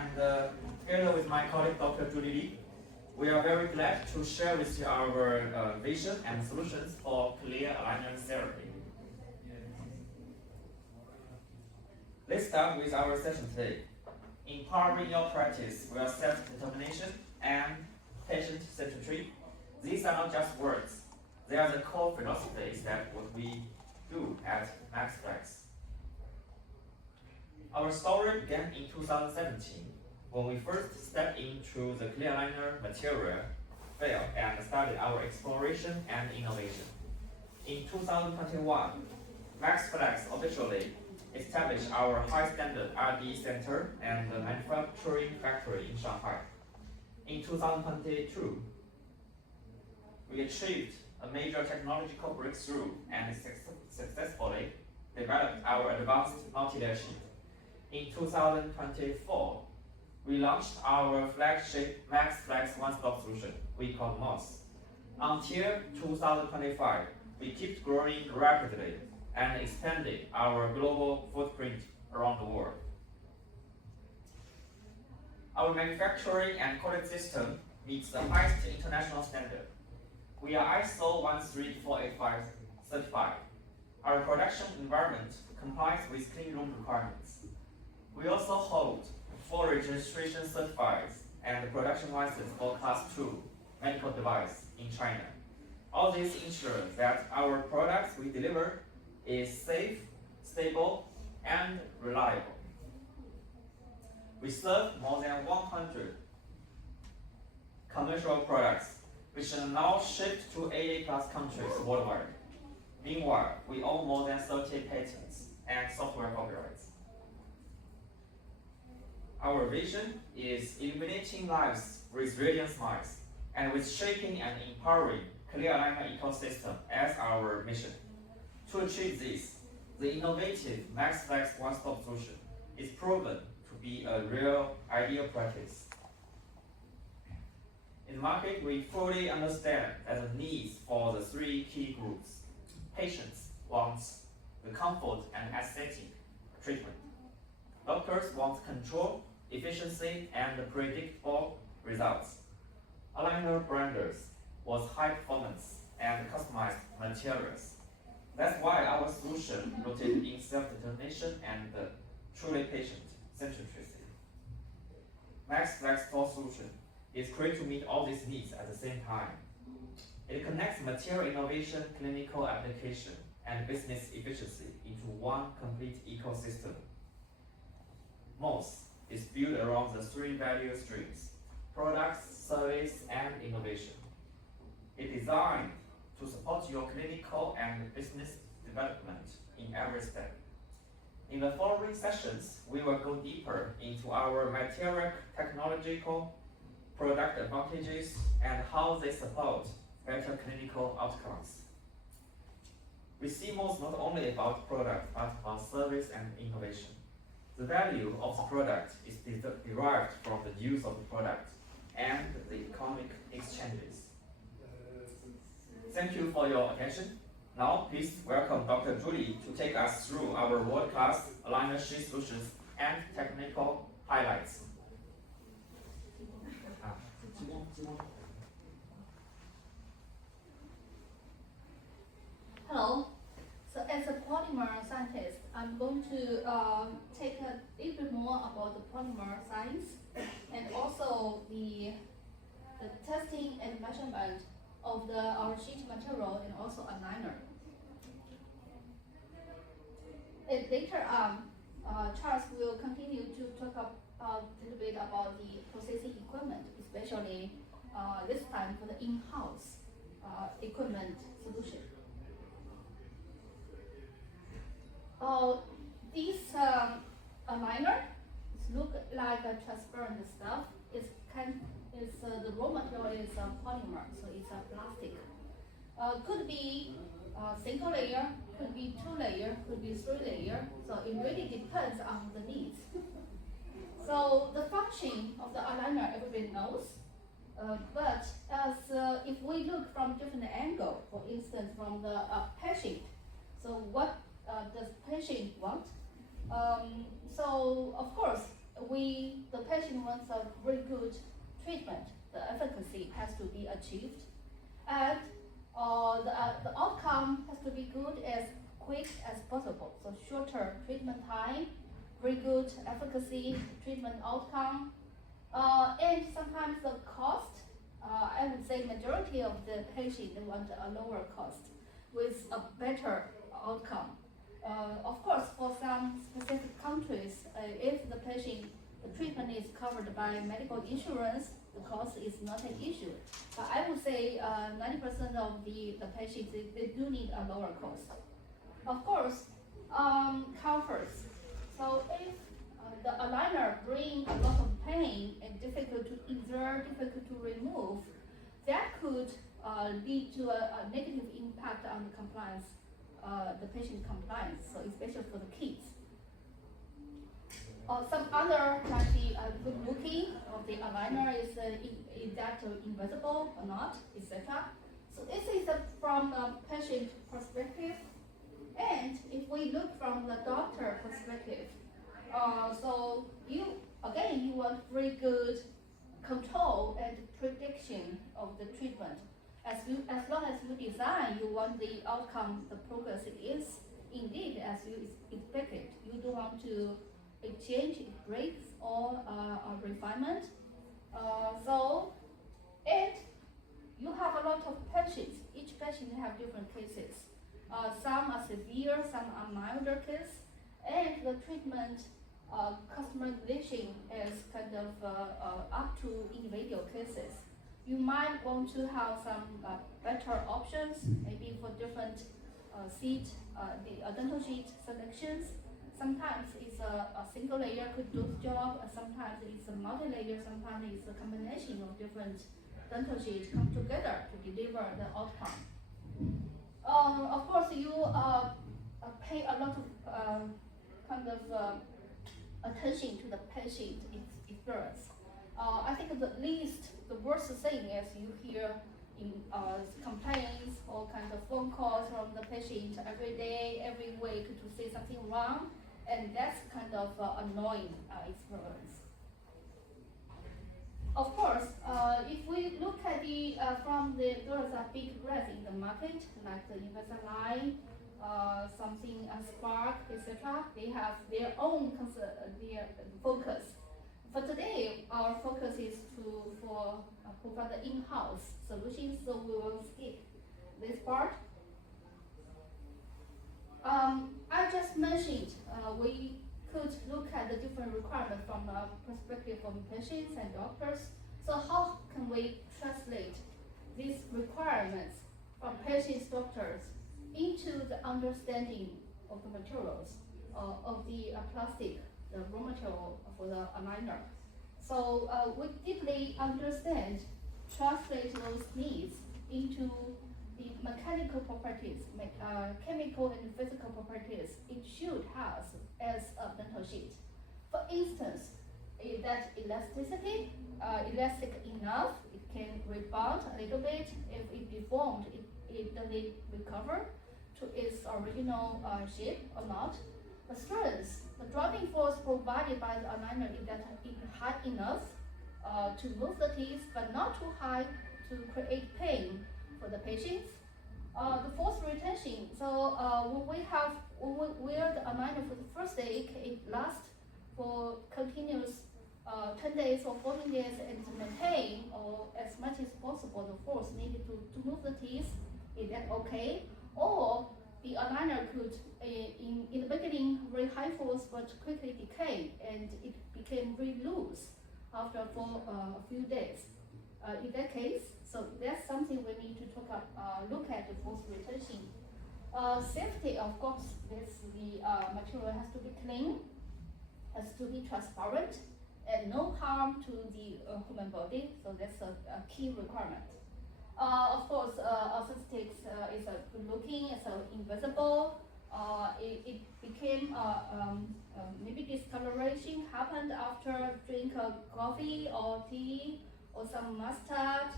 and together with my colleague Dr. Julie Li, we are very glad to share with you our vision and solutions for clear aligner therapy. Let's start with our session today. Empowering your practice with self-determination and patient centricity. These are not just words. They are the core philosophies that what we do at Maxflex. Our story began in 2017 when we first stepped into the clear aligner material field and started our exploration and innovation. In 2021, Maxflex officially established our high-standard R&D center and the manufacturing factory in Shanghai. In 2022, we achieved a major technological breakthrough and successfully developed our advanced multi-layer sheet. In 2024, we launched our flagship Maxflex One-Stop Solution, we call MOS. Until 2025, we kept growing rapidly and expanding our global footprint around the world. Our manufacturing and quality system meets the highest international standard. We are ISO 13485 certified. Our production environment complies with clean room requirements. We also hold full registration certificates and production license for Class 2 medical device in China. All this ensures that our products we deliver is safe, stable, and reliable. We serve more than 100 commercial products, which are now shipped to 80+ countries worldwide. Meanwhile, we own more than 30 patents and software copyrights. Our vision is illuminating lives with radiant smiles, and with shaping and empowering clear aligner ecosystem as our mission. To achieve this, the innovative Maxflex One-Stop Solution is proven to be a real ideal practice. In the market, we fully understand that the needs for the three key groups. Patients want the comfort and aesthetic treatment. Doctors want control, efficiency, and predictable results. Aligner branders want high performance and customized materials. That's why our solution rooted in self-determination and truly patient centricity. Maxflex Store Solution is created to meet all these needs at the same time. It connects material innovation, clinical application, and business efficiency into one complete ecosystem. MOS is built around the three value streams: products, service, and innovation. It's designed to support your clinical and business development in every step. In the following sessions, we will go deeper into our material technological product advantages and how they support better clinical outcomes. We see MOS not only about product, but about service and innovation. The value of the product is derived from the use of the product and the economic exchanges. Thank you for your attention. Now, please welcome Dr. Julie to take us through our world-class aligner sheet solutions and technical highlights. Hello. So as a polymer scientist, I'm going to take a little bit more about the polymer science and also the testing and measurement of our sheet material and also aligner. And later on, Charles will continue to talk a little bit about the processing equipment, especially this time for the in-house equipment solution. This aligner look like a transparent stuff. The raw material is a polymer, so it's a plastic. Could be single layer, could be 2 layer, could be 3 layer. So it really depends on the needs. So the function of the aligner everybody knows, but as if we look from different angle, for instance, from the patient. So what does patient want? So of course, the patient wants a very good treatment. The efficacy has to be achieved, and the outcome has to be good as quick as possible. So shorter treatment time, very good efficacy, treatment outcome, and sometimes the cost. I would say majority of the patient they want a lower cost with a better outcome. Of course, for some specific countries, if the treatment is covered by medical insurance, the cost is not an issue. But I would say 90% of the patients, they do need a lower cost. Of course, comforts. So if the aligner brings a lot of pain and difficult to insert, difficult to remove, that could lead to a negative impact on the compliance, the patient compliance, so especially for the kids. Some other, like the good looking of the aligner is that invisible or not, etc. So this is from a patient perspective, and if we look from the doctor perspective, so you want very good control and prediction of the treatment. As long as you design, you want the outcome, the progress is indeed as you expected. You don't want to exchange, breaks, or a refinement. And you have a lot of patients. Each patient have different cases. Some are severe, some are milder cases, and the treatment customization is kind of up to individual cases. You might want to have some better options, maybe for different the dental sheet selections. Sometimes it's a single layer could do the job, sometimes it's a multi-layer, sometimes it's a combination of different dental sheets come together to deliver the outcome. Of course, you pay a lot of attention to the patient experience. I think the worst thing is you hear in complaints or kind of phone calls from the patient every day, every week to say something wrong, and that's kind of annoying experience. Of course, if we look at there's a big rise in the market, like the Invisalign, something Spark, etc. They have their own their focus. For today, our focus is to provide the in-house solutions, so we will skip this part. I just mentioned we could look at the different requirements from the perspective of patients and doctors. So how can we translate these requirements from patients, doctors, into the understanding of the materials of the plastic, the raw material for the aligner? So we deeply understand, translate those needs into the mechanical properties, chemical and physical properties it should have as a dental sheet. For instance, is that elasticity, elastic enough, it can rebound a little bit. If it deformed, does it recover to its original shape or not? The strength, the driving force provided by the aligner is that it high enough to move the teeth, but not too high to create pain for the patients. The force retention, so when we wear the aligner for the first day, it lasts for continuous 10 days or 14 days and to maintain or as much as possible the force needed to move the teeth. Is that okay? Or the aligner could, in the beginning, very high force but quickly decay and it became very loose after for a few days. In that case, so that's something we need to look at the force retention. Safety, of course, the material has to be clean, has to be transparent, and no harm to the human body. So that's a key requirement. Of course, orthodontics is good looking, it's invisible. It became maybe discoloration happened after drink coffee or tea or some mustard.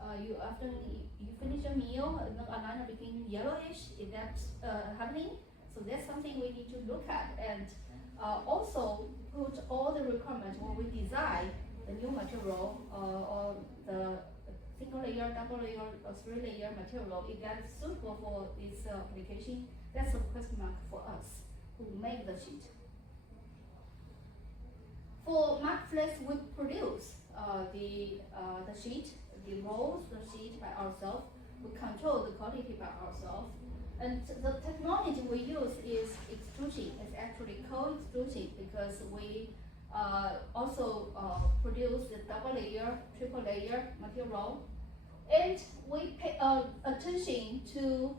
After you finish a meal, the aligner became yellowish. Is that happening? So that's something we need to look at, and also put all the requirements when we design the new material or the single layer, double layer, or 3-layer material. If that is suitable for this application, that's a question mark for us who make the sheet. For Maxflex, we produce the sheet, we roll the sheet by ourselves, we control the quality by ourselves, and the technology we use is extrusion. It's actually co-extrusion because we also produce the double layer, triple layer material, and we pay attention to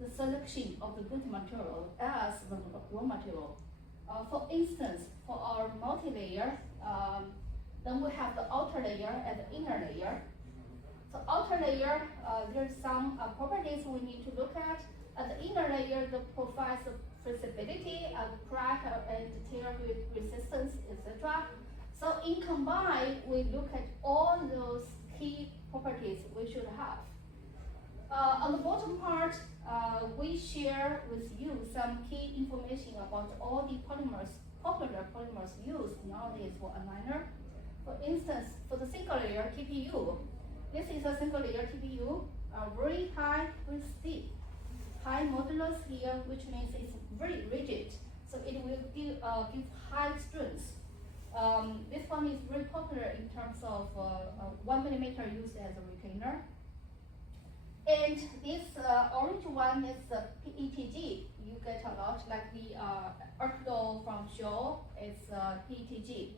the selection of the good material as the raw material. For instance, for our multi-layer, then we have the outer layer and the inner layer. So outer layer, there's some properties we need to look at. At the inner layer, that provides the flexibility, crack and tear resistance, etc. So in combine, we look at all those key properties we should have. On the bottom part, we share with you some key information about all the polymers, popular polymers used nowadays for aligner. For instance, for the single layer TPU, this is a single layer TPU, very high, very stiff. High modulus here, which means it's very rigid, so it will give high strength. This one is very popular in terms of 1 millimeter used as a retainer. And this orange one is the PETG. You get a lot, like the ortho from Shaw, it's PETG.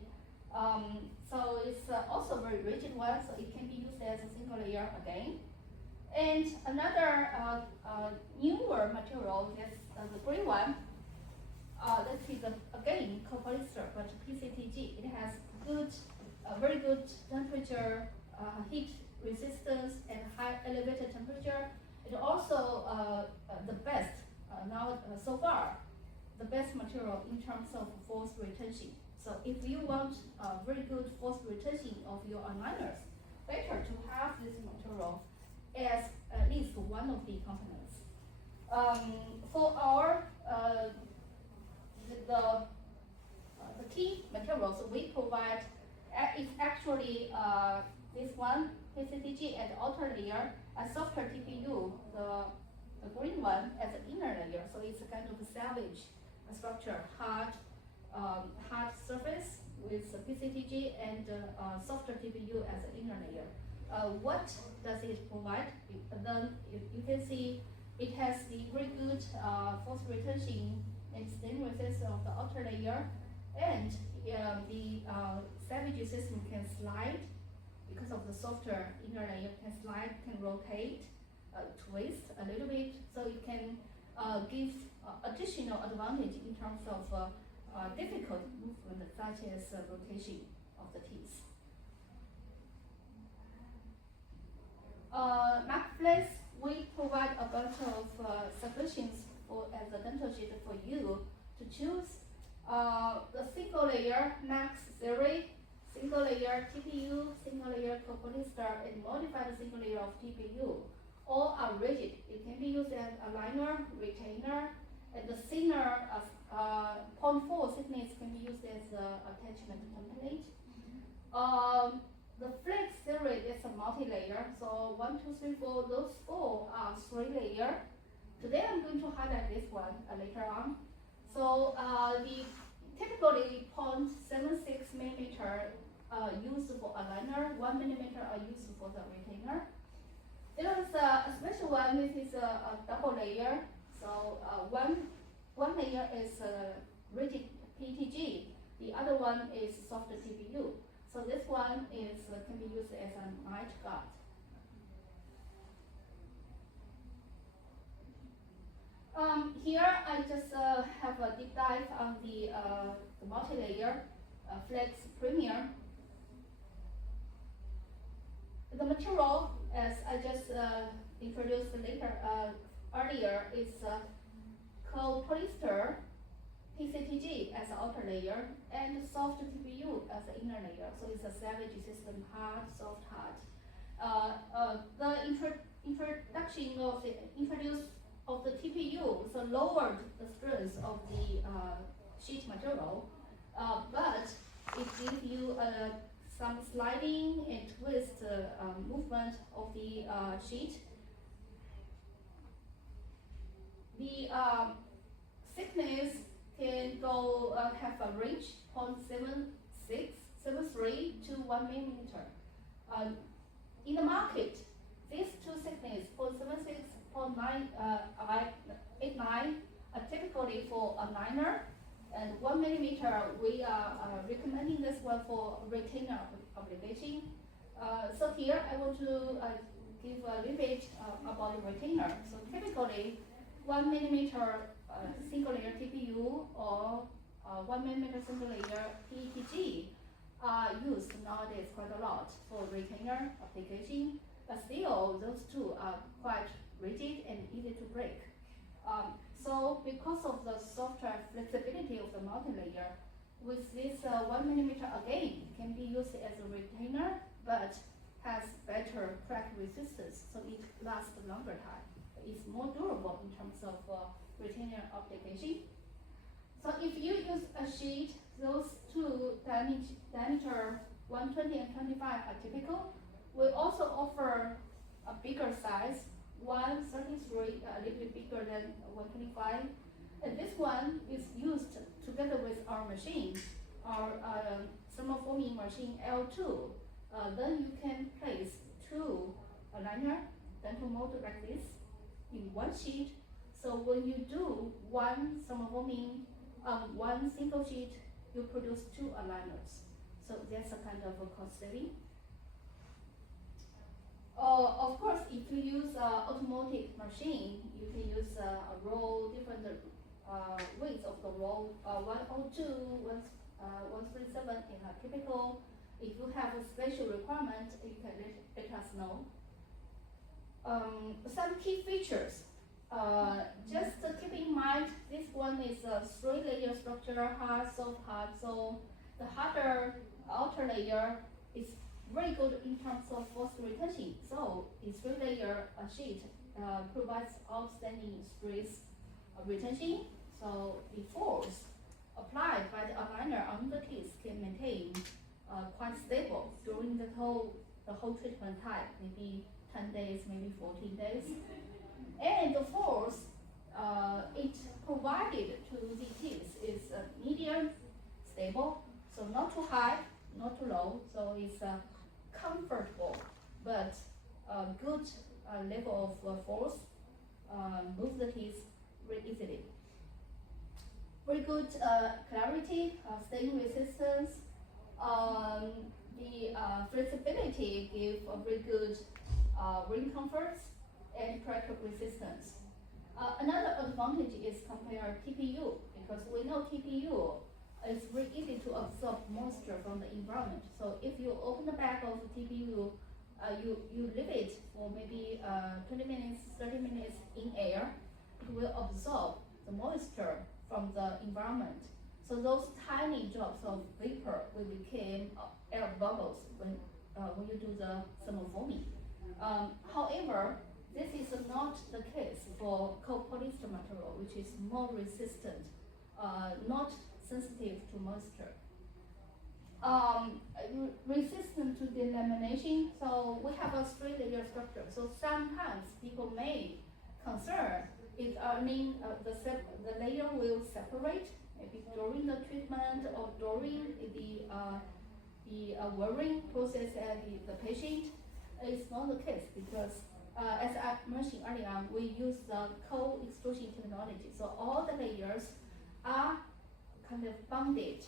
So it's also very rigid one, so it can be used as a single layer again. And another newer material is the gray one. That is again copolyester, but PCTG. It has good, very good temperature, heat resistance, and high elevated temperature. It also the best so far, the best material in terms of force retention. So if you want very good force retention of your aligners, better to have this material as at least one of the components. For our the key materials we provide is actually this one, PCTG at the outer layer, a softer TPU, the green one as the inner layer. So it's a kind of a salvage structure, hard surface with PCTG and softer TPU as the inner layer. What does it provide? Then you can see it has the very good force retention and strain resistance of the outer layer, and the salvage system can slide because of the softer inner layer, can slide, can rotate, twist a little bit, so it can give additional advantage in terms of difficult movement such as rotation of the teeth. Maxflex, we provide a bunch of solutions as a dental sheet for you to choose. The single layer Max series, single layer TPU, single layer copolyester, and modified single layer of TPU. All are rigid. It can be used as a liner, retainer, and the thinner 0.4 thickness can be used as an attachment template. The Flex series is a multi-layer, so 1, 2, 3, 4, those 4 are 3-layer. Today I'm going to highlight this one later on. So the typically 0.76 millimeter used for aligner, 1 millimeter are used for the retainer. There is a special one. This is a double layer. So one layer is rigid PTG, the other one is soft TPU. So this one is can be used as a night guard. Here I just have a deep dive on the multi-layer Flex Premier. The material, as I just introduced earlier, is copolyester, PCTG as the outer layer, and soft TPU as the inner layer. So it's a salvage system, hard, soft, hard. The introduction of the introduced of the TPU, so lowered the strength of the sheet material, but it gives you some sliding and twist movement of the sheet. The thickness can go have a range 0.73 to 1 millimeter. In the market, these two thickness 0.76, 0.89 are typically for a liner, and 1 millimeter we are recommending this one for retainer application. So here I want to give a little bit about the retainer. So typically 1 millimeter single layer TPU or 1 millimeter single layer PETG are used nowadays quite a lot for retainer application, but still those two are quite rigid and easy to break. So because of the software flexibility of the multi-layer, with this 1 millimeter again can be used as a retainer, but has better crack resistance, so it lasts a longer time. It's more durable in terms of retainer application. So if you use a sheet, those two diameter 120 and 25 are typical. We also offer a bigger size, 133, a little bit bigger than 125. And this one is used together with our machine, our thermoforming machine L2. Then you can place two aligner dental mold like this in one sheet. So when you do one thermoforming on one single sheet, you produce two aligners. So that's a kind of a cost saving. Of course, if you use automotive machine, you can use a roll, different weights of the roll, 102, 137 in a typical. If you have a special requirement, you can let us know. Some key features. Just keep in mind, this one is a 3-layer structure, hard, soft, hard. So the harder outer layer is very good in terms of force retention. So the 3-layer sheet provides outstanding stress retention. So the force applied by the aligner on the teeth can maintain quite stable during the whole treatment time, maybe 10 days, maybe 14 days. And the force it provided to the teeth is medium, stable, so not too high, not too low, so it's comfortable, but good level of force, move the teeth very easily. Very good clarity, stain resistance, the flexibility give a very good ring comfort and crack resistance. Another advantage is compare TPU, because we know TPU is very easy to absorb moisture from the environment. So if you open the back of the TPU, you leave it for maybe 20 minutes, 30 minutes in air, it will absorb the moisture from the environment. So those tiny drops of vapor will become air bubbles when you do the thermoforming. However, this is not the case for copolyester material, which is more resistant, not sensitive to moisture. Resistant to delamination, so we have a 3-layer structure. So sometimes people may concern if the layer will separate, maybe during the treatment or during the wearing process at the patient. It's not the case because as I mentioned earlier, we use the co-extrusion technology. So all the layers are kind of bonded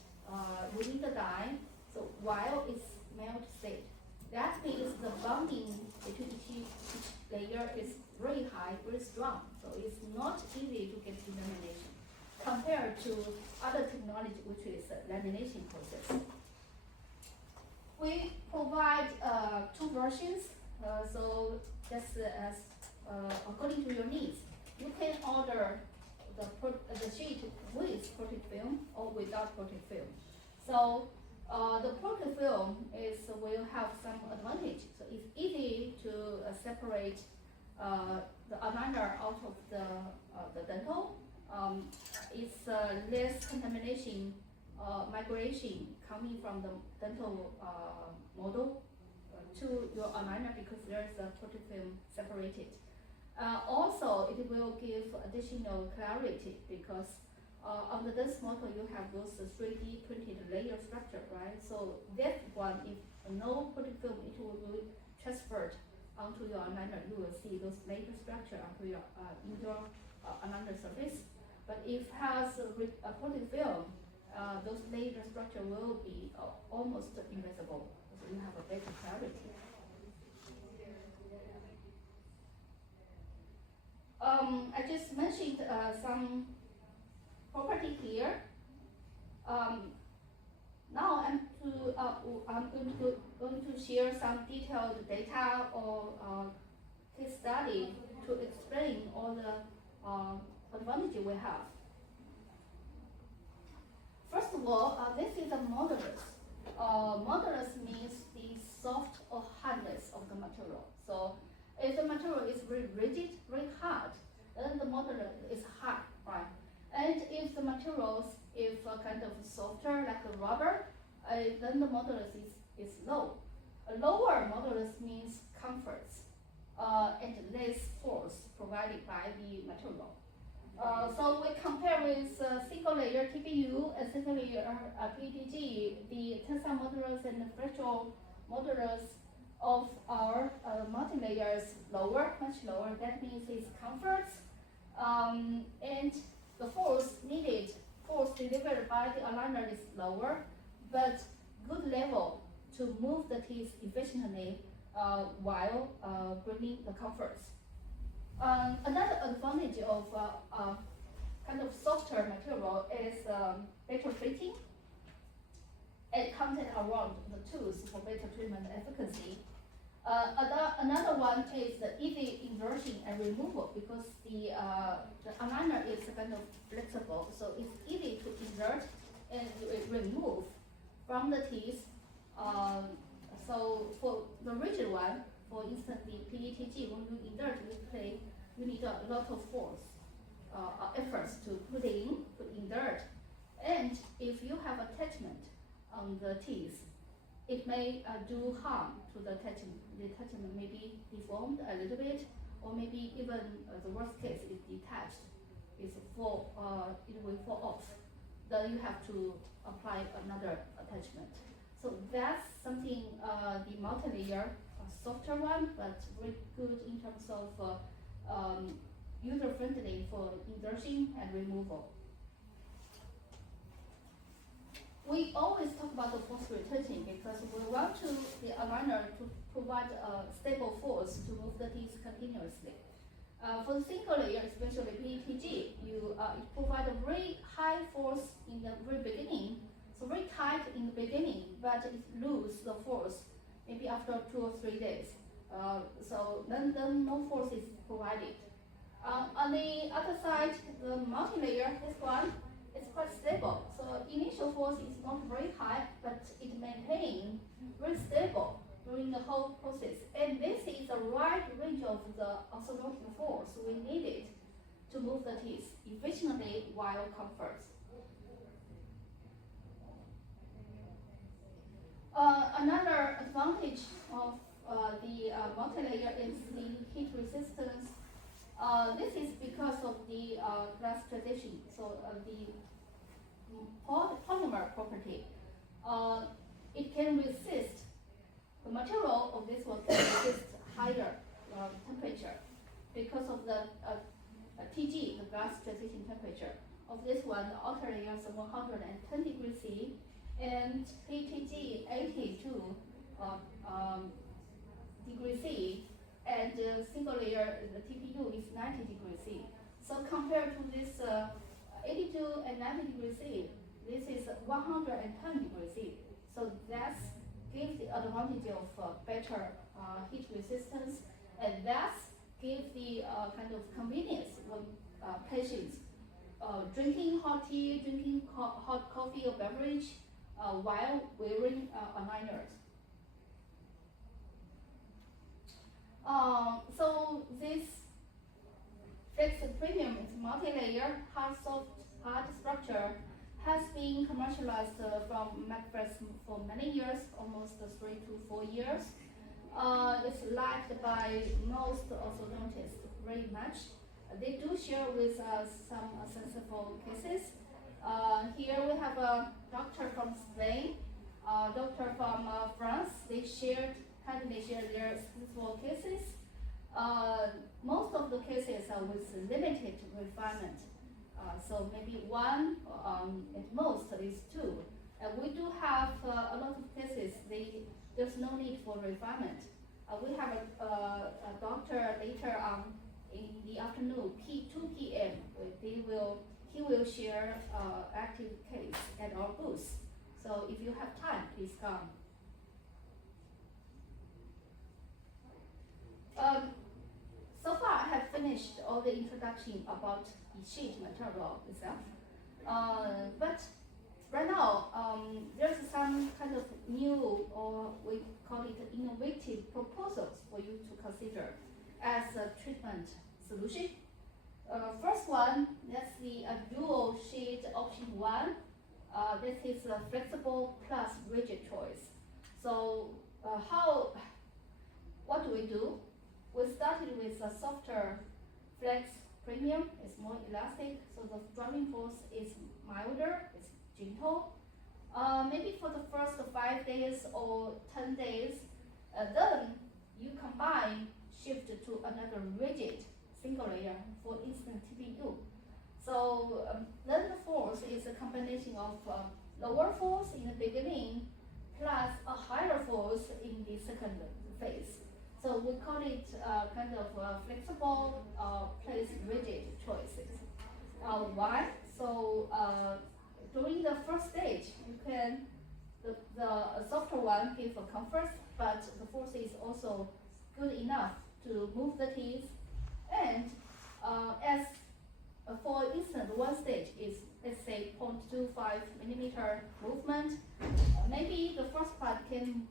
within the die. So while it's melt state, that means the bonding between each layer is very high, very strong. So it's not easy to get delamination compared to other technology, which is lamination process. We provide 2 versions. So just as according to your needs, you can order the sheet with coated film or without coated film. So the coated film will have some advantage. So it's easy to separate the aligner out of the dental. It's less contamination, migration coming from the dental model to your aligner because there's a coating film separated. Also, it will give additional clarity because under this model you have those 3D printed layer structure, right? So that one, if no coating film, it will be transferred onto your aligner. You will see those layer structure onto your indoor aligner surface. But if has a coating film, those layer structure will be almost invisible. So you have a better clarity. I just mentioned some property here. Now I'm going to share some detailed data or case study to explain all the advantages we have. First of all, this is a modulus. Modulus means the soft or hardness of the material. So if the material is very rigid, very hard, then the modulus is hard, right? And if the materials is kind of softer, like a rubber, then the modulus is low. A lower modulus means comforts and less force provided by the material. So we compare with single layer TPU and single layer PETG, the tensile modulus and the fractal modulus of our multi-layer is lower, much lower. That means it's comforts, and the force delivered by the aligner is lower, but good level to move the teeth efficiently while bringing the comforts. Another advantage of kind of softer material is better fitting and contact around the tooth for better treatment efficacy. Another one is the easy inversion and removal because the aligner is kind of flexible, so it's easy to invert and remove from the teeth. So for the rigid one, for instance, the PETG, when you invert, you need a lot of force, efforts to put invert. And if you have attachment on the teeth, it may do harm to the attachment. The attachment may be deformed a little bit, or maybe even the worst case is detached. It will fall off. Then you have to apply another attachment. So that's something the multi-layer, softer one, but very good in terms of user-friendly for insertion and removal. We always talk about the force retention because we want the aligner to provide a stable force to move the teeth continuously. For the single layer, especially PETG, it provides a very high force in the very beginning, so very tight in the beginning, but it loses the force maybe after 2 or 3 days. So then no force is provided. On the other side, the multi-layer, this one, is quite stable. So initial force is not very high, but it maintains very stable during the whole process. And this is the right range of the orthodontic force we needed to move the teeth efficiently while comfort. Another advantage of the multi-layer is the heat resistance. This is because of the glass transition, so the polymer property. It can resist, the material of this one can resist higher temperature because of the TG, the glass transition temperature. Of this one, the outer layer is 110 degrees C, and PTG 82 degrees C, and single layer, the TPU is 90 degrees C. So compared to this 82 and 90 degrees C, this is 110 degrees C. So that gives the advantage of better heat resistance, and that gives the kind of convenience when patients drinking hot tea, drinking hot coffee or beverage while wearing aligners. So this fixed premium is multi-layer hard structure has been commercialized from Maxflex for many years, almost 3 to 4 years. It's liked by most orthodontists very much. They do share with us some sensible cases. Here we have a doctor from Spain, a doctor from France. They kindly shared their sensible cases. Most of the cases are with limited refinement. So maybe one, at most at least two. We do have a lot of cases, there's no need for refinement. We have a doctor later on in the afternoon, 2 p.m. He will share active case at our booth. So if you have time, please come. So far, I have finished all the introduction about the sheet material itself. But right now, there's some kind of new, or we call it innovative proposals for you to consider as a treatment solution. First one, that's the dual sheet option 1. This is a flexible plus rigid choice. So what do we do? We started with a softer flex premium. It's more elastic, so the driving force is milder, it's gentle. Maybe for the first 5 days or 10 days, then you shift to another rigid single layer, for instance TPU. So then the force is a combination of lower force in the beginning plus a higher force in the second phase. So we call it kind of flexible plus rigid choices. Why? So during the first stage, you can the softer one give a comfort, but the force is also good enough to move the teeth. And as for instance, one stage is, let's say, 0.25 millimeter movement. Maybe the first part can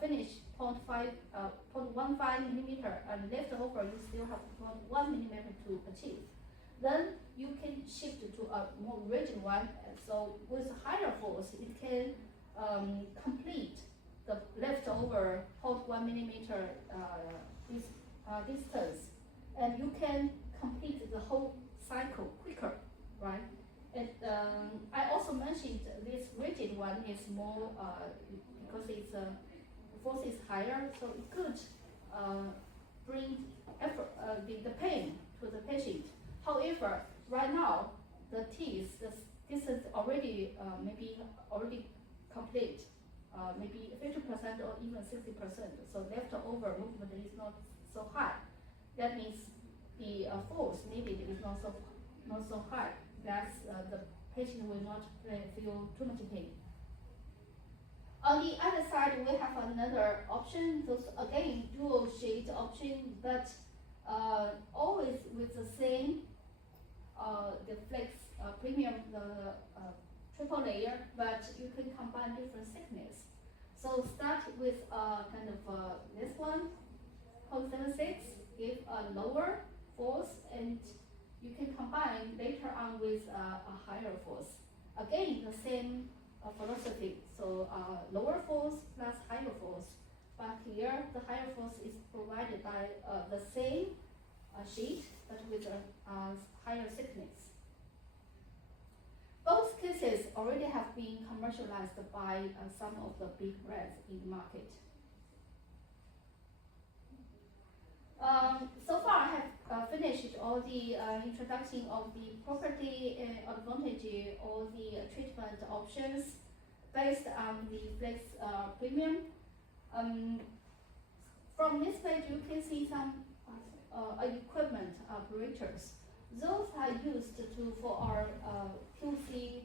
finish 0.15 millimeter, and left over you still have 0.1 millimeter to achieve. Then you can shift to a more rigid one. So with higher force, it can complete the leftover 0.1 millimeter distance, and you can complete the whole cycle quicker, right? And I also mentioned this rigid one is more because it's the force is higher, so it could bring the pain to the patient. However, right now the teeth, the distance already already complete, maybe 50% or even 60%. So leftover movement is not so high. That means the force needed is not so high. That's the patient will not feel too much pain. On the other side, we have another option. Those again dual sheet option, but always with the same the flex premium, the triple layer, but you can combine different thickness. So start with kind of this one, 0.76, give a lower force, and you can combine later on with a higher force. Again, the same philosophy. So lower force plus higher force. But here, the higher force is provided by the same sheet, but with a higher thickness. Both cases already have been commercialized by some of the big brands in the market. So far, I have finished all the introduction of the property and advantage, all the treatment options based on the flex premium. From this page, you can see some equipment operators. Those are used for our QC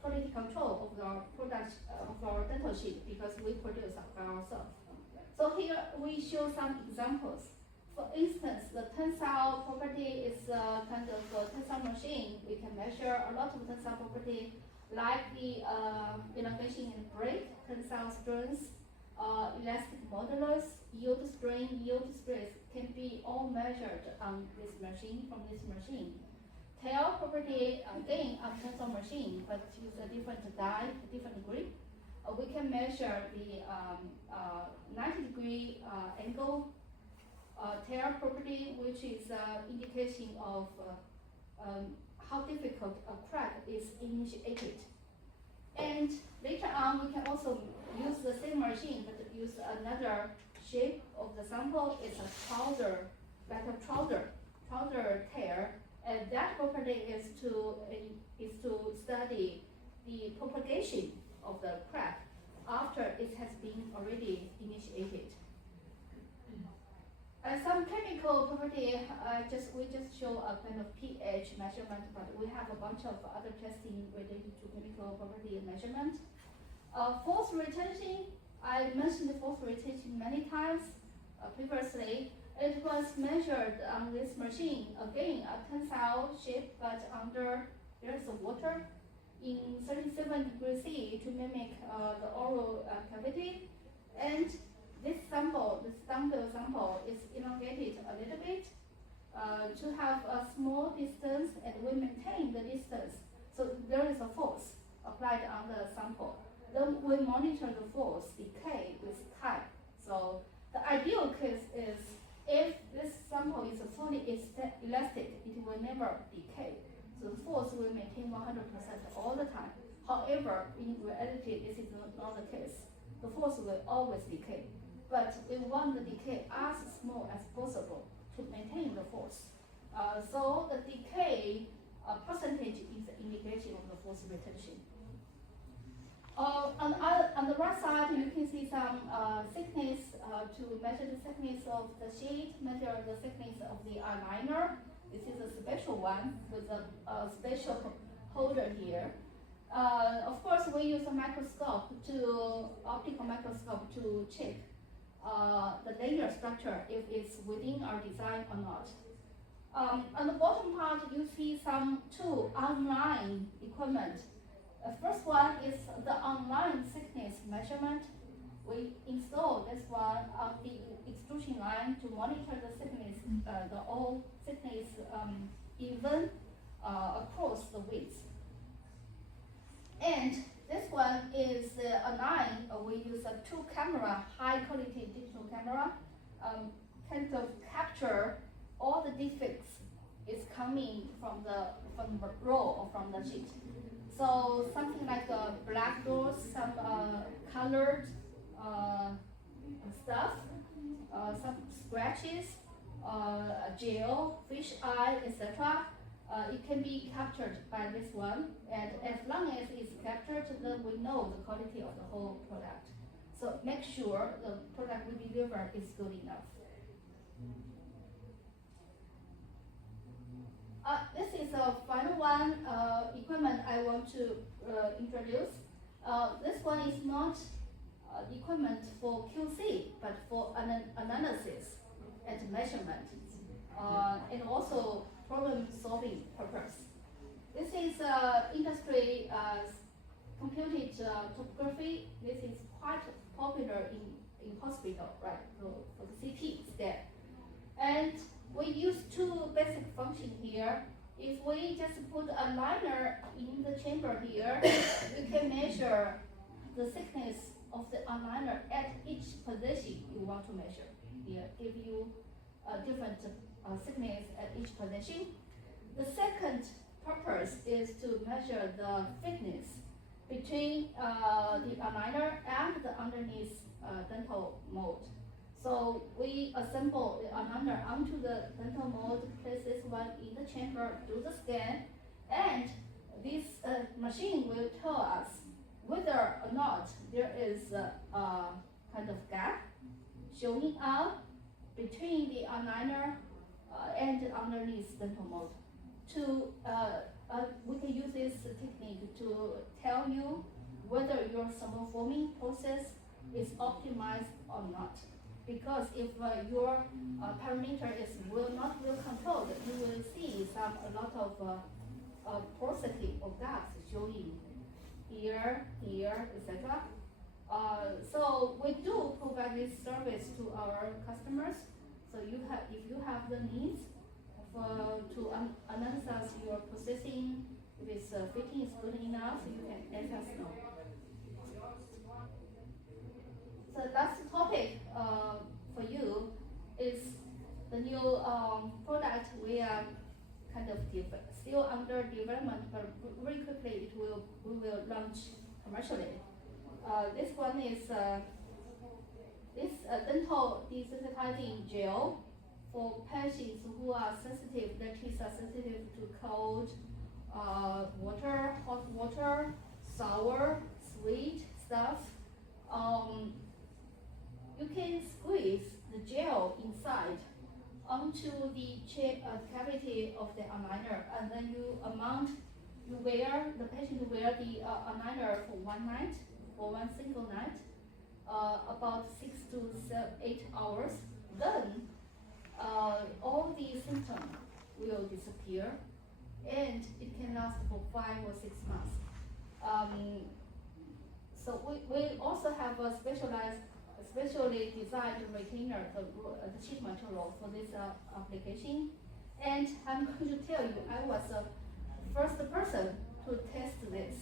quality control of our products, of our dental sheet, because we produce by ourselves. So here we show some examples. For instance, the tensile property is kind of a tensile machine. We can measure a lot of tensile property, like the elongation and break, tensile strength, elastic modulus, yield strain, yield stress can be all measured on this machine, from this machine. Tail property, again, on tensor machine, but use a different die, different grip. We can measure the 90-degree angle tail property, which is indication of how difficult a crack is initiated. And later on, we can also use the same machine, but use another shape of the sample. It's a trouser, like a trouser tail, and that property is to study the propagation of the crack after it has been already initiated. Some chemical property, we just show a kind of pH measurement, but we have a bunch of other testing related to chemical property measurement. Force retention, I mentioned force retention many times previously. It was measured on this machine, again a tensile shape, but under there's water in 37 degrees C to mimic the oral cavity. And this sample, this dumbbell sample, is elongated a little bit to have a small distance, and we maintain the distance. So there is a force applied on the sample. Then we monitor the force decay with time. So the ideal case is if this sample is fully elastic, it will never decay. So the force will maintain 100% all the time. However, in reality, this is not the case. The force will always decay. But we want the decay as small as possible to maintain the force. So the decay percentage is the indication of the force retention. On the right side, you can see some thickness to measure the thickness of the sheet, measure the thickness of the aligner. This is a special one with a special holder here. Of course, we use a microscope optical microscope to check the layer structure, if it's within our design or not. On the bottom part, you see some two online equipment. The first one is the online thickness measurement. We install this one on the extrusion line to monitor the thickness, the all thickness even across the width. And this one is a line. We use a two-camera, high-quality digital camera, kind of capture all the defects is coming from the roll or from the sheet. So something like black doors, some colored stuff, some scratches, gel, fish eye, etc. It can be captured by this one, and as long as it's captured, then we know the quality of the whole product. So make sure the product we deliver is good enough. This is a final one equipment I want to introduce. This one is not equipment for QC, but for analysis and measurement, and also problem-solving purpose. This is industry computed topography. This is quite popular in hospital, right? For the CT scan. And we use two basic functions here. If we just put a liner in the chamber here, we can measure the thickness of the aligner at each position you want to measure. Here, give you a different thickness at each position. The second purpose is to measure the thickness between the aligner and the underneath dental mold. So we assemble the aligner onto the dental mold, place this one in the chamber, do the scan, and this machine will tell us whether or not there is a kind of gap showing up between the aligner and the underneath dental mold. We can use this technique to tell you whether your thermal forming process is optimized or not. Because if your parameter is not well controlled, you will see a lot of porosity or gaps showing here, etc. So we do provide this service to our customers. So if you have the needs to analyze your processing, if its fitting is good enough, you can let us know. So last topic for you is the new product we are kind of still under development, but very quickly we will launch commercially. This one is this dental desensitizing gel for patients who are sensitive, their teeth are sensitive to cold water, hot water, sour, sweet stuff. You can squeeze the gel inside onto the cavity of the aligner, and then the patient wear the aligner for one night, for one single night, about 6 to 8 hours. Then all the symptoms will disappear, and it can last for 5 or 6 months. So we also have a specially designed retainer, the sheet material for this application. And I'm going to tell you, I was the first person to test this,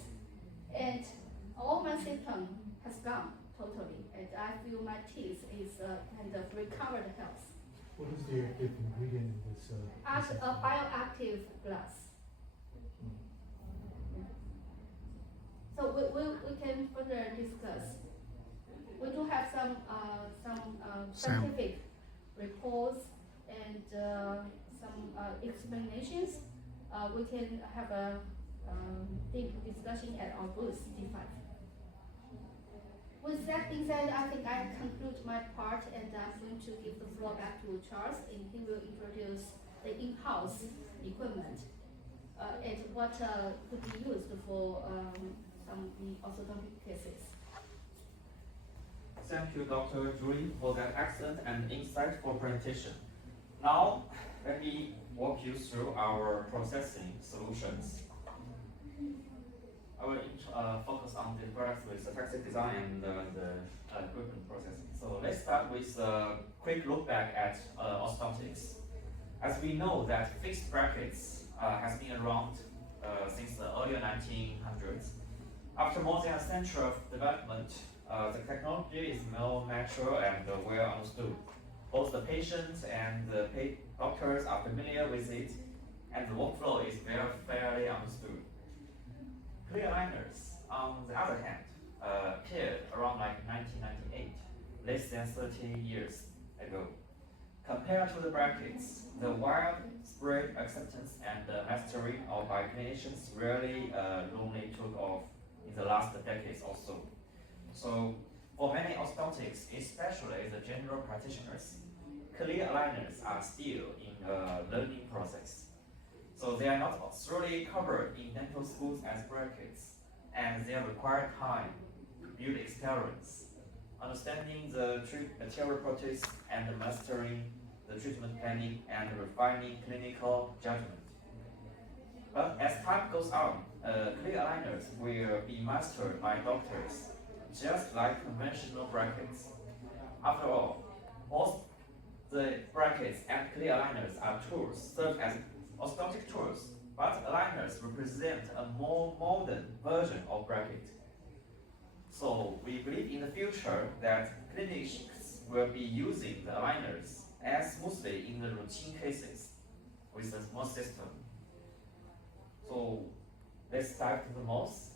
and all my symptoms has gone totally, and I feel my teeth is kind of recovered health. What is the active ingredient in this? As a bioactive glass. So we can further discuss. We do have some scientific reports and some explanations. We can have a deep discussion at our booth D5. With that being said, I think I conclude my part, and I'm going to give the floor back to Charles, and he will introduce the in-house equipment and what could be used for some orthodontic cases. Thank you, Dr. Julie, for that excellent and insightful presentation. Now, let me walk you through our processing solutions. I will focus on the products with effective design and the equipment processing. So let's start with a quick look back at orthodontics. As we know that fixed brackets has been around since the early 1900s. After more than a century of development, the technology is more mature and well understood. Both the patients and the doctors are familiar with it, and the workflow is very fairly understood. Clear aligners, on the other hand, appeared around like 1998, less than 30 years ago. Compared to the brackets, the widespread acceptance and mastery of by clinicians really only took off in the last decades or so. So, for many orthodontics, especially the general practitioners, clear aligners are still in a learning process. So they are not thoroughly covered in dental schools as brackets, and they require time to build experience, understanding the material properties and mastering the treatment planning and refining clinical judgment. But as time goes on, clear aligners will be mastered by doctors, just like conventional brackets. After all, both the brackets and clear aligners are tools, serve as orthodontic tools, but aligners represent a more modern version of bracket. So we believe in the future that clinicians will be using the aligners as smoothly in the routine cases with a small system. So let's dive to the most.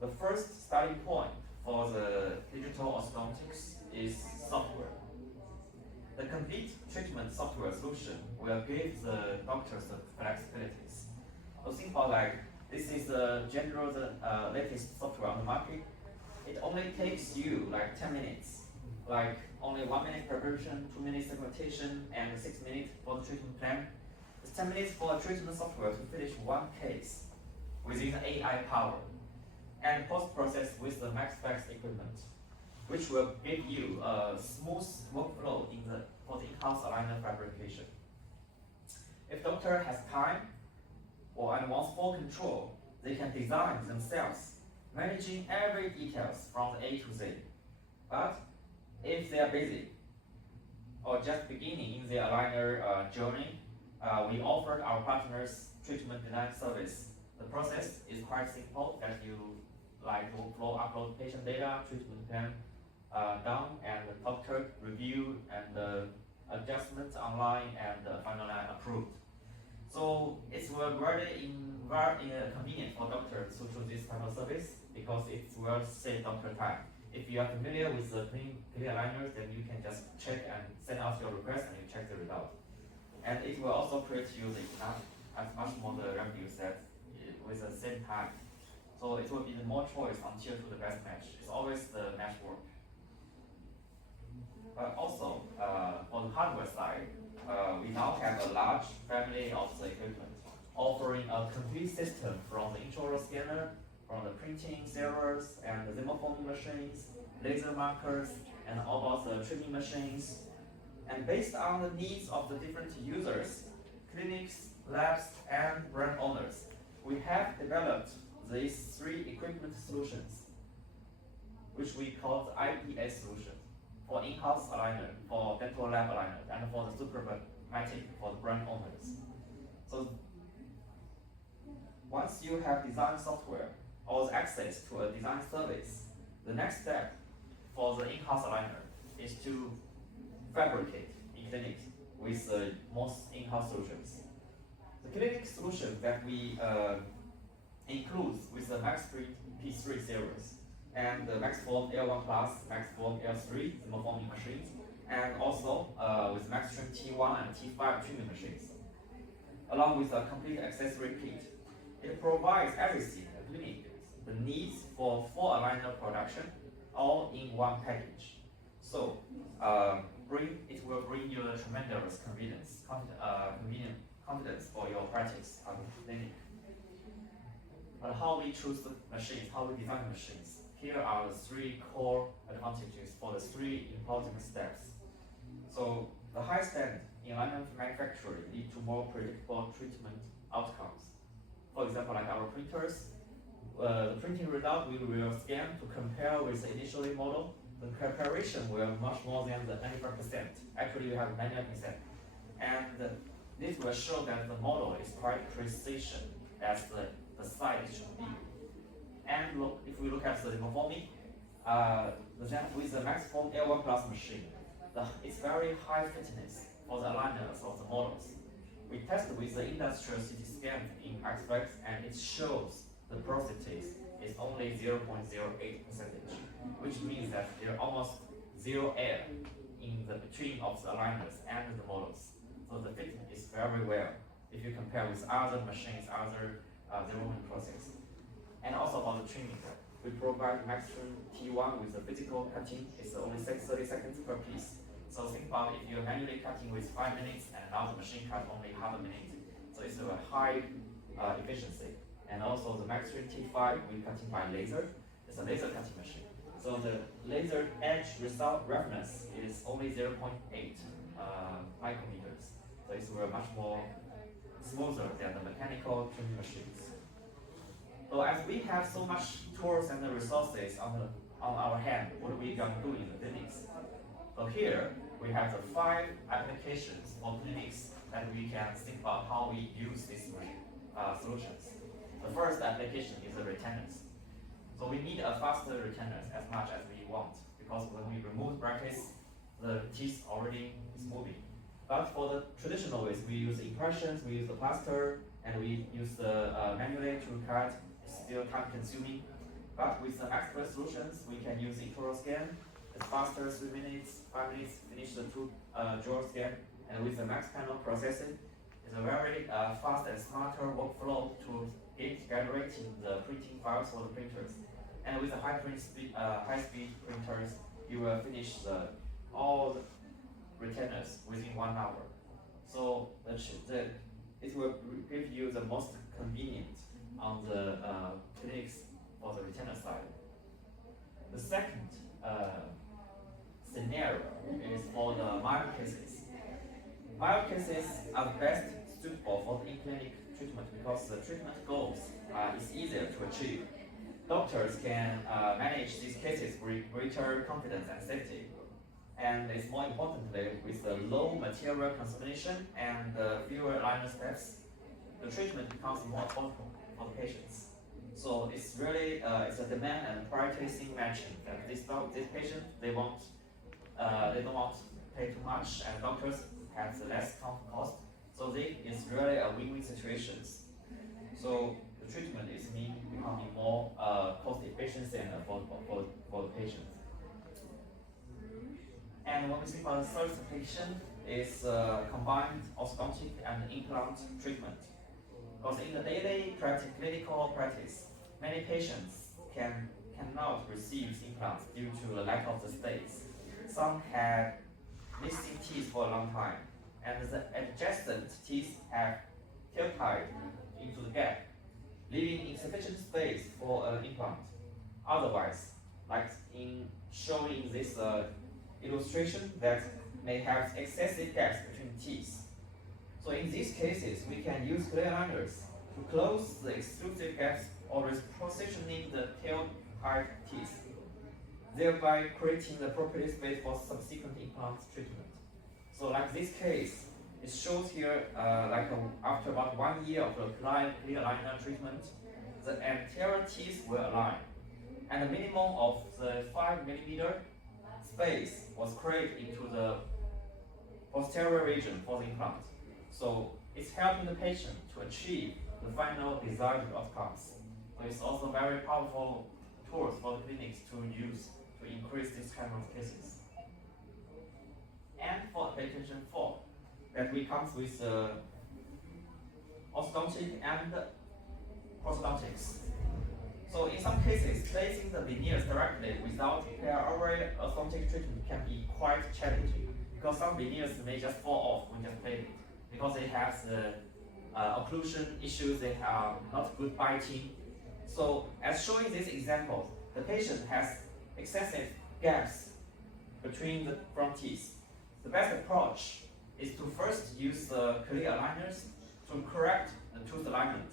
The first starting point for the digital orthodontics is software. The complete treatment software solution will give the doctors the flexibilities. So think about like, this is the latest software on the market. It only takes you like 10 minutes, like only 1 minute preparation, 2 minutes segmentation, and 6 minutes for the treatment plan. It's 10 minutes for a treatment software to finish one case within the AI power, and post-process with the Maxflex equipment, which will give you a smooth workflow for the in-house aligner fabrication. If doctor has time and wants full control, they can design themselves, managing every details from the A to Z. But if they are busy or just beginning in their aligner journey, we offered our partners treatment design service. The process is quite simple, that you like workflow, upload patient data, treatment plan done, and the doctor review and adjustments online and finally approved. So it's very convenient for doctors to choose this type of service because it will save doctor time. If you are familiar with the clear aligners, then you can just check and send out your request and you check the result. And it will also create you as much more the revenue set with the same time. So it will be the more choice until to the best match. It's always the match work. But also, on the hardware side, we now have a large family of the equipment, offering a complete system from the intraoral scanner, from the printing servers and the xenophonic machines, laser markers, and all about the trimming machines. And based on the needs of the different users, clinics, labs, and brand owners, we have developed these 3 equipment solutions, which we call the EAS solution, for in-house aligner, for dental lab aligner, and for the supermatic for the brand owners. So once you have design software or the access to a design service, the next step for the in-house aligner is to fabricate in clinics with the most in-house solutions. The clinic solution that we includes with the Maxflex P3 series and the Maxform L1 Plus, Maxform L3 xenophonic machines, and also with Maxtrim T1 and T5 trimming machines, along with a complete accessory kit. It provides everything a clinic the needs for full aligner production, all in one package. So it will bring you a tremendous confidence for your practice at the clinic. But how we choose the machines, how we design the machines, here are the 3 core advantages for the 3 important steps. So the high standard in alignment manufacturing lead to more predictable treatment outcomes. For example, like our printers, the printing result we will scan to compare with the initially model. The preparation will much more than the 95%. Actually, you have 99%. And this will show that the model is quite precision as the size should be. And look, if we look at the xenophonic, with the Maxform L1 Plus machine, it's very high fitness for the aligners of the models. We tested with the industrial CT scan in Maxflex, and it shows the porosity is only 0.08%, which means that there are almost zero air in the between of the aligners and the models. So the fit is very well if you compare with other machines, other zero-movement process. And also about the trimming, we provide Maxtrim T1 with the physical cutting. It's only 30 seconds per piece. So think about if you're manually cutting with 5 minutes and now the machine cut only half a minute. So it's a high efficiency. And also the Maxtrim T5, we cutting by laser. It's a laser cutting machine. So the laser edge result reference is only 0.8 micrometers. So it's much more smoother than the mechanical trimming machines. So as we have so much tools and resources on our hand, what are we going to do in the clinics? So here we have the 5 applications for clinics that we can think about how we use these solutions. The first application is the retainers. So we need a faster retainers as much as we want, because when we remove brackets, the teeth already is moving. But for the traditional ways, we use impressions, we use the plaster, and we use the manually to cut. It's still time consuming. But with the Maxflex solutions, we can use intraoral scan. It's faster, 3 minutes, 5 minutes, finish the 2 drawer scan. And with the Max panel processing, it's a very fast and smarter workflow to generating the printing files for the printers. And with the high-speed printers, you will finish all the retainers within 1 hour. So it will give you the most convenient on the clinics for the retainer side. The second scenario is for the mild cases. Mild cases are best suitable for the in-clinic treatment because the treatment goals is easier to achieve. doctors can manage these cases with greater confidence and safety. And it's more importantly, with the low material contamination and fewer aligner steps, the treatment becomes more affordable for the patients. So it's really it's a demand and prioritizing matching. That this patient they don't want to pay too much, and doctors have the less cost. So it's really a win-win situations. So the treatment is becoming more cost efficient and affordable for the patients. And when we speak about the third application, is combined orthodontic and implant treatment. Because in the daily clinical practice, many patients cannot receive implants due to the lack of the space. Some have missing teeth for a long time, and the adjacent teeth have tilted into the gap, leaving insufficient space for an implant. Otherwise, like in showing this illustration that may have excessive gaps between teeth. So in these cases, we can use clear aligners to close the exclusive gaps or repositioning the tail-height teeth, thereby creating the appropriate space for subsequent implant treatment. So like this case, it shows here after about 1 year of applying clear aligner treatment, the anterior teeth were aligned, and a minimum of the 5mm space was created into the posterior region for the implant. So it's helping the patient to achieve the final desired outcomes. So it's also very powerful tools for the clinics to use to increase this kind of cases. And for application 4, that we comes with orthodontic and prosthodontics. So in some cases, placing the veneers directly without prior orthodontic treatment can be quite challenging, because some veneers may just fall off when just placed, because they have the occlusion issues, they have not good biting. So as shown in this example, the patient has excessive gaps between the front teeth. The best approach is to first use the clear aligners to correct the tooth alignment,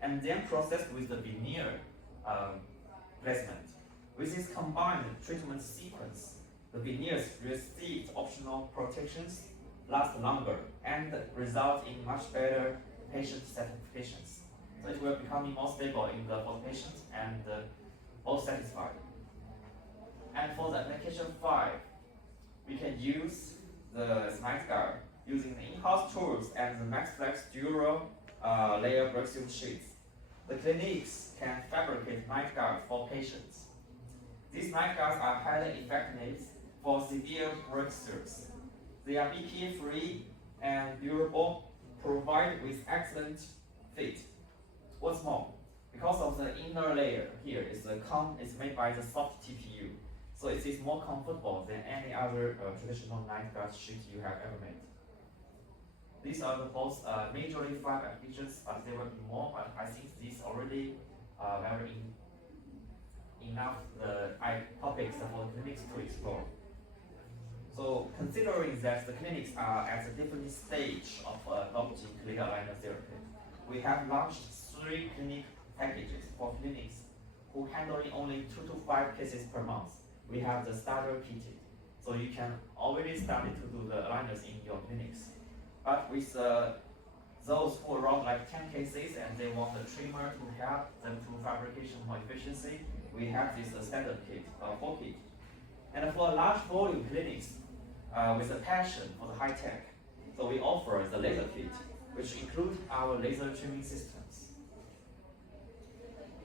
and then process with the veneer placement. With this combined treatment sequence, the veneers received optional protections, last longer, and result in much better patient satisfactions. So it will become more stable for the patient and all satisfied. And for the application 5, we can use the smart guard using the in-house tools and the Maxflex dual layer breakthrough sheets. The clinics can fabricate night guards for patients. These night guards are highly effective for severe breakthroughs. They are BPA-free and durable, provided with excellent fit. What's more, because of the inner layer here is made by the soft TPU, so it is more comfortable than any other traditional night guard sheet you have ever made. These are the most majorly 5 applications, but there will be more, but I think these already very enough topics for the clinics to explore. So considering that the clinics are at a different stage of adopting clear aligner therapy, we have launched 3 clinic packages for clinics who handling only 2 to 5 cases per month. We have the starter kitted, so you can already start to do the aligners in your clinics. But with those who around like 10 cases and they want the trimmer to help them to fabrication more efficiency, we have this standard kit, 4 kit. And for large volume clinics with a passion for the high tech, so we offer the laser kit, which includes our laser trimming systems.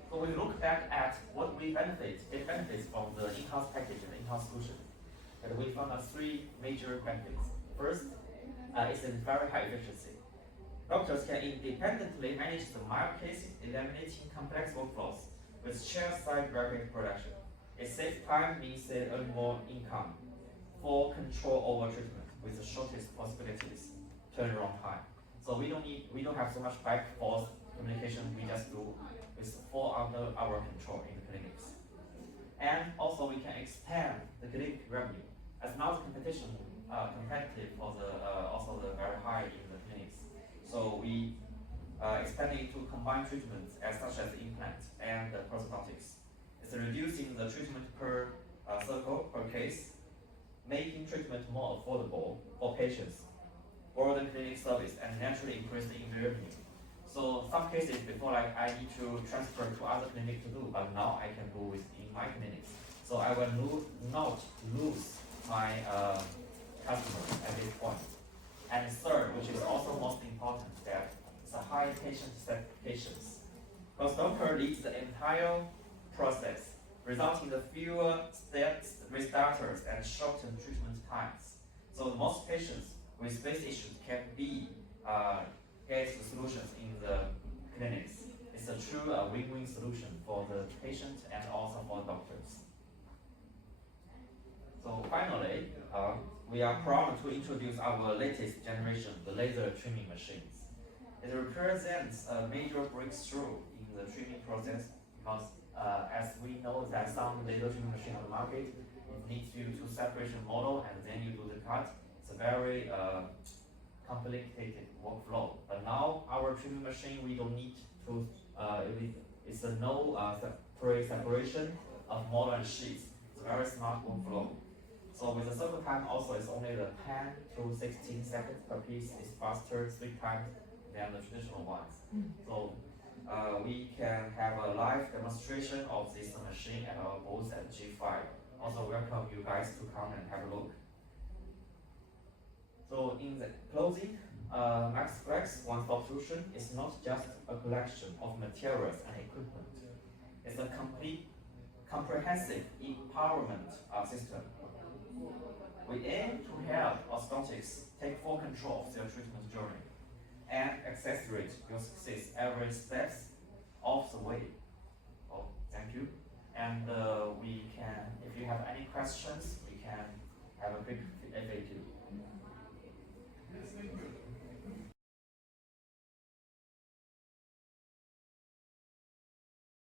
So we look back at what it benefits from the in-house package and in-house solution. And we found out 3 major benefits. First, it's a very high efficiency. Doctors can independently manage the mild cases, eliminating complex workflows with chair-side rapid production. It saves time, means they earn more income. Full control over treatment with the shortest possibilities turnaround time. So we don't have so much back and forth communication. We just do with full under our control in the clinics. And also we can expand the clinic revenue, as now the competitive for the also the very high in the clinics. So we expanding to combined treatments such as implants and prosthodontics. It's reducing the treatment per circle per case, making treatment more affordable for patients, broaden clinic service, and naturally increasing revenue. So some cases before, like I need to transfer to other clinic to do, but now I can do it in my clinics. So I will not lose my customers at this point. And third, which is also most important, that it's a high patient satisfaction. Because doctor leads the entire process, resulting in fewer steps, restarters, and shortened treatment times. So most patients with space issues can get the solutions in the clinics. It's a true win-win solution for the patient and also for doctors. So finally, we are proud to introduce our latest generation, the laser trimming machines. It represents a major breakthrough in the trimming process because as we know that some laser trimming machine on the market, it needs you to separation model and then you do the cut. It's a very complicated workflow. But now our trimming machine, we don't need to, it's a no separation of model and sheets. It's a very smart workflow. So with the cycle time also, it's only the 10 to 16 seconds per piece. It's faster 3 times than the traditional ones. So we can have a live demonstration of this machine at our booth at G5. Also welcome you guys to come and have a look. So in the closing, Maxflex One-Stop Solution is not just a collection of materials and equipment. It's a complete, comprehensive empowerment system. We aim to help orthodontics take full control of their treatment journey and accelerate your success every step of the way. Oh, thank you. And we can, if you have any question,